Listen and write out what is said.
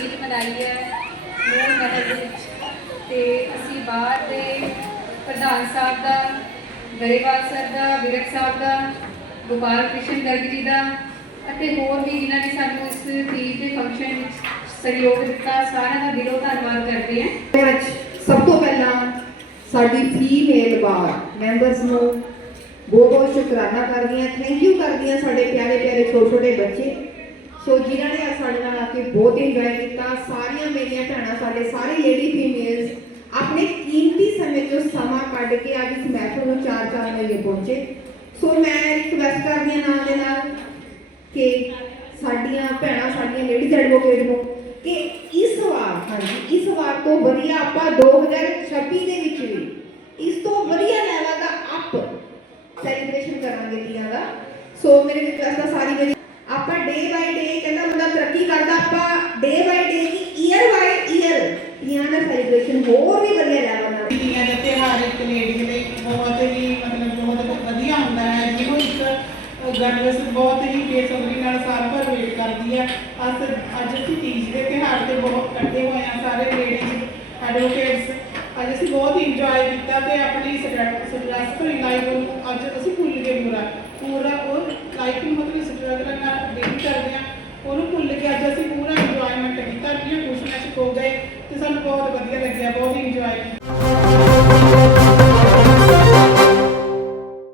ਈਦ ਮਨਾਈ ਹੈ ਨੂਰ ਮਹਿਲ ਵਿੱਚ। ਤੇ ਅਸੀਂ ਬਾਹਰ ਦੇ ਪ੍ਰਧਾਨ ਸਾਹਿਬ ਦਾ, ਗਰੇਵਾਲ ਸਰ ਦਾ, ਵਿਰਕ ਸਾਹਿਬ ਦਾ, ਗੋਪਾਲ ਕ੍ਰਿਸ਼ਨ ਗਰਗ ਜੀ ਦਾ ਅਤੇ ਹੋਰ ਵੀ ਜਿਨ੍ਹਾਂ ਨੇ ਸਾਨੂੰ ਇਸ ਈਦ ਦੇ ਫੰਕਸ਼ਨ ਵਿੱਚ ਸਹਿਯੋਗ ਦਿੱਤਾ, ਸਾਰਿਆਂ ਦਾ ਦਿਲੋਂ ਧੰਨਵਾਦ ਕਰਦੇ ਹਾਂ। ਵਿੱਚ ਸਭ ਤੋਂ ਪਹਿਲਾਂ ਸਾਡੀ ਫੀਮੇਲ ਬਾਰ ਮੈਂਬਰਸ ਨੂੰ ਬਹੁਤ ਬਹੁਤ ਸ਼ੁਕਰਾਨਾ ਕਰਦੀਆਂ ਥੈਂਕ ਯੂ ਕਰਦੀਆਂ ਸਾਡੇ ਪਿਆਰੇ ਪਿਆਰੇ ਛੋਟੇ ਛੋਟੇ ਬੱਚੇ। ਸੋ ਜਿਨ੍ਹਾਂ ਨੇ ਅੱਜ ਸਾਡੇ ਨਾਲ ਆ ਕੇ ਬਹੁਤ ਇੰਜੋਏ ਕੀਤਾ, ਸਾਰੀਆਂ ਮੇਰੀਆਂ ਭੈਣਾਂ, ਸਾਡੇ ਸਾਰੇ ਲੇਡੀ ਫੀਮੇਲਸ ਆਪਣੇ ਕੀਮਤੀ ਸਮੇਂ ਤੋਂ ਸਮਾਂ ਕੱਢ ਕੇ ਅੱਜ ਇਸ ਮਹਿਫਲ ਨੂੰ ਚਾਰ ਚਾਰ ਵਜੇ ਪਹੁੰਚੇ। ਸੋ ਮੈਂ ਰਿਕਵੈਸਟ ਕਰਦੀ ਹਾਂ ਨਾਲ ਦੇ ਨਾਲ ਕਿ ਸਾਡੀਆਂ ਭੈਣਾਂ, ਸਾਡੀਆਂ ਲੇਡੀਜ਼ ਐਡਵੋਕੇਟ ਨੂੰ ਕਿ ਇਸ ਵਾਰ, ਹਾਂਜੀ, ਇਸ ਵਾਰ ਤੋਂ ਵਧੀਆ ਆਪਾਂ 2026 ਦੇ ਵਿੱਚ ਵੀ ਇਸ ਤੋਂ ਵਧੀਆ ਲੈਵਲ ਦਾ ਅਪ ਸੈਲੀਬ੍ਰੇਸ਼ਨ ਕਰਾਂਗੇ ਤੀਆਂ ਦਾ। ਸੋ ਮੇਰੇ ਰਿਕਵੈਸਟ ਆ ਸਾਰੀ ਮੇਰੀ ਸੈਲੀਬ੍ਰੇਸ਼ਨ ਹੋਰ ਵੀ ਵਧੀਆ ਲੈਵਲ ਨਾਲ ਤੀਆਂ ਦਾ ਤਿਉਹਾਰ ਇੱਕ ਲੇਡੀ ਲਈ ਬਹੁਤ ਹੀ ਮਤਲਬ ਬਹੁਤ ਵਧੀਆ ਹੁੰਦਾ ਹੈ ਜਿਹੋ ਇੱਕ ਗਰਲਸ ਬਹੁਤ ਹੀ ਬੇਸਬਰੀ ਨਾਲ ਸਾਲ ਭਰ ਵੇਟ ਕਰਦੀ ਹੈ। ਅੱਜ ਅੱਜ ਅਸੀਂ ਤੀਜ ਦੇ ਤਿਉਹਾਰ ਤੇ ਬਹੁਤ ਇਕੱਠੇ ਹੋਏ ਆ ਸਾਰੇ ਲੇਡੀਜ਼ ਐਡਵੋਕੇਟਸ ਅੱਜ ਅਸੀਂ ਬਹੁਤ ਇੰਜੋਏ ਕੀਤਾ ਤੇ ਆਪਣੀ ਸਟ੍ਰੈਸਫੁਲ ਲਾਈਫ ਨੂੰ ਅੱਜ ਅਸੀਂ ਭੁੱਲ ਗਏ ਪੂਰਾ ਪੂਰਾ ਉਹ ਲਾਈਫ ਨੂੰ ਸਾਨੂੰ ਬਹੁਤ ਵਧੀਆ ਲੱਗਿਆ ਬਹੁਤ ਇੰਜੋਏ ਕੀਤਾ